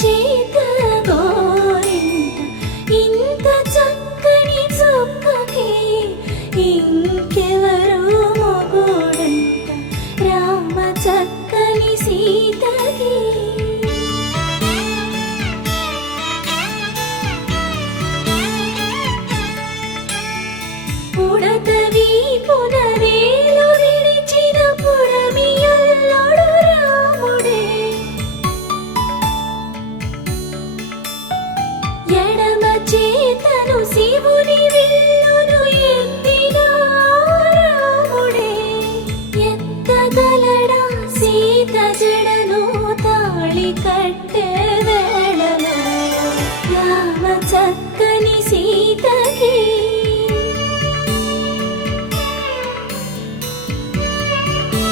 చేత గోరింట ఇంత చక్కని చుక్కకి ఇంకెవరు మొగుడంట రామ చక్కని సీతకి. ఉడతవి పునరేలు విడిచిన పుడమియల్లుడు రాముడే ఎడమ చేతను శివుని విల్లును ఎత్తిన రాముడే ఎత్తగలడా సీత జడను తాళి కట్టె